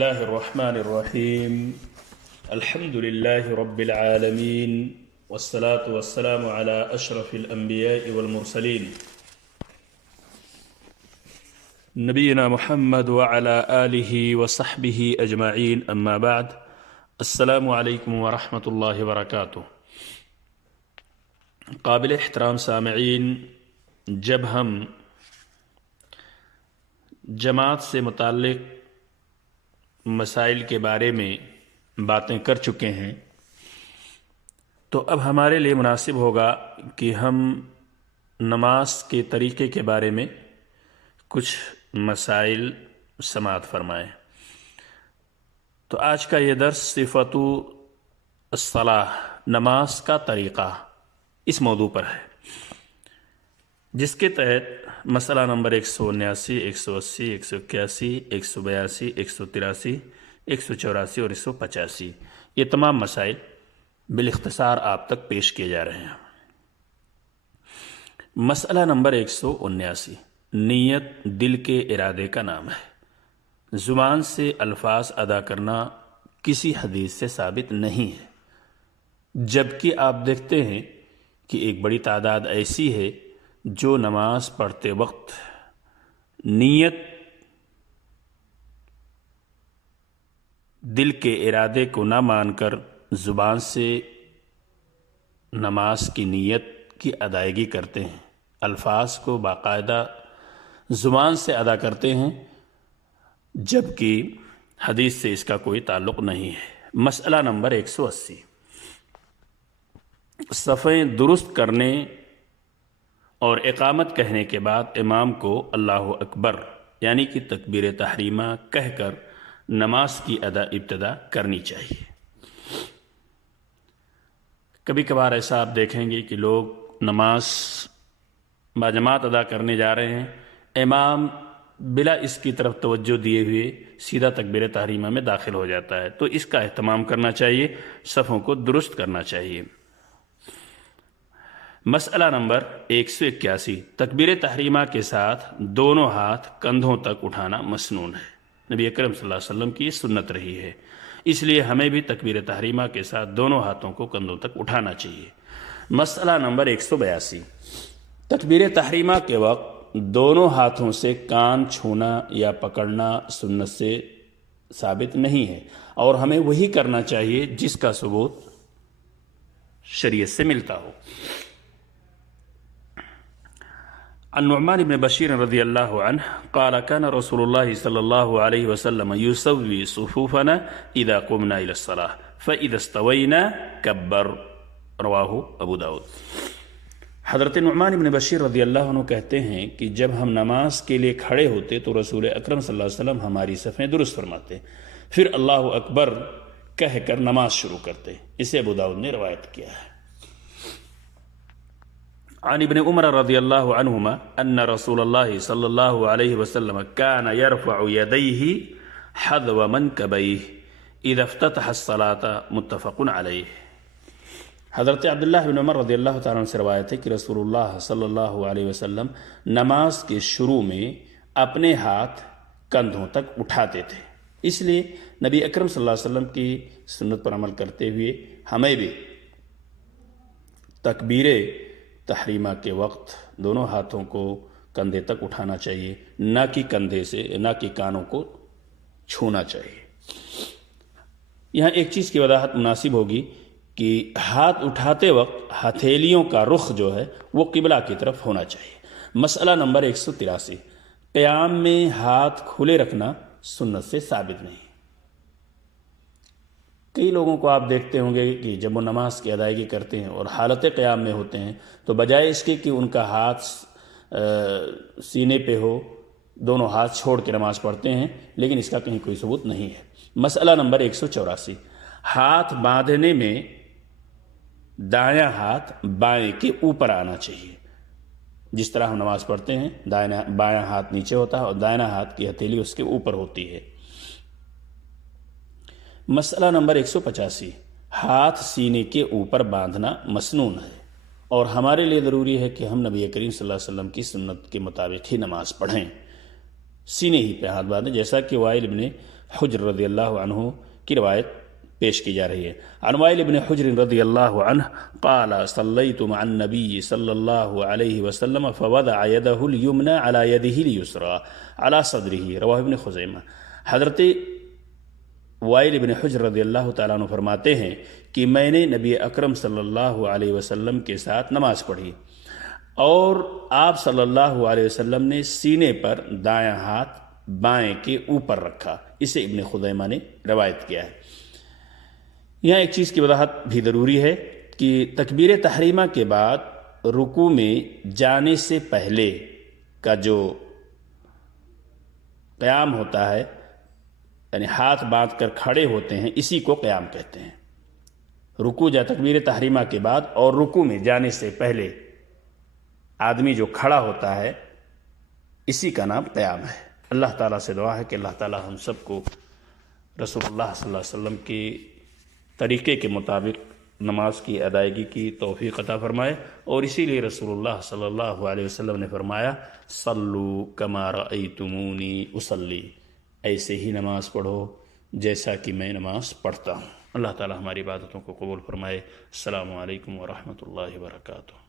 الله الرحمن الرحيم. الحمد لله رب العالمين، والصلاة والسلام على أشرف الأنبياء والمرسلين نبينا محمد وعلى آله وصحبه أجمعين، أما بعد. السلام علیکم ورحمۃ اللہ وبرکاتہ. قابل احترام سامعین، جب ہم جماعت سے متعلق مسائل کے بارے میں باتیں کر چکے ہیں، تو اب ہمارے لیے مناسب ہوگا کہ ہم نماز کے طریقے کے بارے میں کچھ مسائل سماعت فرمائیں. تو آج کا یہ درس صفت الصلاۃ، نماز کا طریقہ، اس موضوع پر ہے، جس کے تحت مسئلہ نمبر 179، 180، 181، 182، 183، 184 اور 185، یہ تمام مسائل بالاختصار آپ تک پیش کیے جا رہے ہیں. مسئلہ نمبر 179، نیت دل کے ارادے کا نام ہے. زبان سے الفاظ ادا کرنا کسی حدیث سے ثابت نہیں ہے، جبکہ آپ دیکھتے ہیں کہ ایک بڑی تعداد ایسی ہے جو نماز پڑھتے وقت نیت دل کے ارادے کو نہ مان کر زبان سے نماز کی نیت کی ادائیگی کرتے ہیں، الفاظ کو باقاعدہ زبان سے ادا کرتے ہیں، جبکہ حدیث سے اس کا کوئی تعلق نہیں ہے. مسئلہ نمبر 180، صفیں درست کرنے اور اقامت کہنے کے بعد امام کو اللہ اکبر یعنی کہ تکبیر تحریمہ کہہ کر نماز کی ابتدا کرنی چاہیے. کبھی کبھار ایسا آپ دیکھیں گے کہ لوگ نماز باجماعت ادا کرنے جا رہے ہیں، امام بلا اس کی طرف توجہ دیے ہوئے سیدھا تکبیر تحریمہ میں داخل ہو جاتا ہے. تو اس کا اہتمام کرنا چاہیے، صفوں کو درست کرنا چاہیے. مسئلہ نمبر 181، تکبیر تحریمہ کے ساتھ دونوں ہاتھ کندھوں تک اٹھانا مسنون ہے. نبی اکرم صلی اللہ علیہ وسلم کی سنت رہی ہے، اس لیے ہمیں بھی تکبیر تحریمہ کے ساتھ دونوں ہاتھوں کو کندھوں تک اٹھانا چاہیے. مسئلہ نمبر 182، تکبیر تحریمہ کے وقت دونوں ہاتھوں سے کان چھونا یا پکڑنا سنت سے ثابت نہیں ہے، اور ہمیں وہی کرنا چاہیے جس کا ثبوت شریعت سے ملتا ہو. عن نعمان بن بشیر رضی اللہ عنہ قال كان رسول اللہ صلی اللہ علیہ وسلم يسوي صفوفنا اذا قمنا الى الصلاة فاذا استوينا كبر، رواہ ابو داود. حضرت نعمان بن بشیر رضی اللہ عنہ کہتے ہیں کہ جب ہم نماز کے لیے کھڑے ہوتے تو رسول اکرم صلی اللہ علیہ وسلم ہماری صفیں درست فرماتے، پھر اللہ اکبر کہہ کر نماز شروع کرتے. اسے ابو داؤد نے روایت کیا ہے. عن ابن عمر رضی اللہ عنہما ان رسول اللہ صلی اللہ علیہ وسلم كان يرفع يديه حذو منكبيه اذا افتتح الصلاة، متفق علیہ. حضرت عبداللہ بن عمر رضی اللہ تعالیٰ عنہ سے روایت ہے کہ رسول اللہ صلی اللہ علیہ وسلم نماز کے شروع میں اپنے ہاتھ کندھوں تک اٹھاتے تھے. اس لیے نبی اکرم صلی اللہ علیہ وسلم کی سنت پر عمل کرتے ہوئے ہمیں بھی تکبیر تحریمہ کے وقت دونوں ہاتھوں کو کندھے تک اٹھانا چاہیے، نہ کہ کندھے سے، نہ کہ کانوں کو چھونا چاہیے. یہاں ایک چیز کی وضاحت مناسب ہوگی کہ ہاتھ اٹھاتے وقت ہتھیلیوں کا رخ جو ہے وہ قبلہ کی طرف ہونا چاہیے. مسئلہ نمبر 183، قیام میں ہاتھ کھلے رکھنا سنت سے ثابت نہیں. کئی لوگوں کو آپ دیکھتے ہوں گے کہ جب وہ نماز کی ادائیگی کرتے ہیں اور حالت قیام میں ہوتے ہیں تو بجائے اس کے کہ ان کا ہاتھ سینے پہ ہو، دونوں ہاتھ چھوڑ کے نماز پڑھتے ہیں، لیکن اس کا کہیں کوئی ثبوت نہیں ہے. مسئلہ نمبر 184، ہاتھ باندھنے میں دایاں ہاتھ بائیں کے اوپر آنا چاہیے. جس طرح ہم نماز پڑھتے ہیں بایاں ہاتھ نیچے ہوتا ہے اور دائنا ہاتھ کی ہتھیلی اس کے اوپر ہوتی ہے. مسئلہ نمبر 185، ہاتھ سینے کے اوپر باندھنا مسنون ہے، اور ہمارے لیے ضروری ہے کہ ہم نبی کریم صلی اللہ علیہ وسلم کی سنت کے مطابق ہی نماز پڑھیں، سینے ہی پہ ہاتھ باندھیں، جیسا کہ وائل ابن حجر رضی اللہ عنہ کی روایت پیش کی جا رہی ہے۔ عن وائل بن حجر رضی اللہ عنہ قال صلیت مع النبی صلی اللہ علیہ وسلم فوضع یدہ الیمنى على یدہ الیسرى على صدرہ، رواہ ابن خزیمہ۔ حضرت وائل بن حجر رضی اللہ تعالیٰ عنہ فرماتے ہیں کہ میں نے نبی اکرم صلی اللہ علیہ وسلم کے ساتھ نماز پڑھی اور آپ صلی اللہ علیہ وسلم نے سینے پر دایاں ہاتھ بائیں کے اوپر رکھا۔ اسے ابن خزیمہ نے روایت کیا ہے۔ یہاں ایک چیز کی وضاحت بھی ضروری ہے کہ تکبیر تحریمہ کے بعد رکوع میں جانے سے پہلے کا جو قیام ہوتا ہے، یعنی ہاتھ باندھ کر کھڑے ہوتے ہیں، اسی کو قیام کہتے ہیں۔ رکوع یا تکبیر تحریمہ کے بعد اور رکوع میں جانے سے پہلے آدمی جو کھڑا ہوتا ہے، اسی کا نام قیام ہے۔ اللہ تعالیٰ سے دعا ہے کہ اللہ تعالیٰ ہم سب کو رسول اللہ صلی اللہ علیہ وسلم کے طریقے کے مطابق نماز کی ادائیگی کی توفیق عطا فرمائے، اور اسی لیے رسول اللہ صلی اللہ علیہ وسلم نے فرمایا صلو کما رأیتمونی اصلی، ایسے ہی نماز پڑھو جیسا کہ میں نماز پڑھتا ہوں۔ اللہ تعالی ہماری عبادتوں کو قبول فرمائے۔ السلام علیکم ورحمۃ اللہ وبرکاتہ۔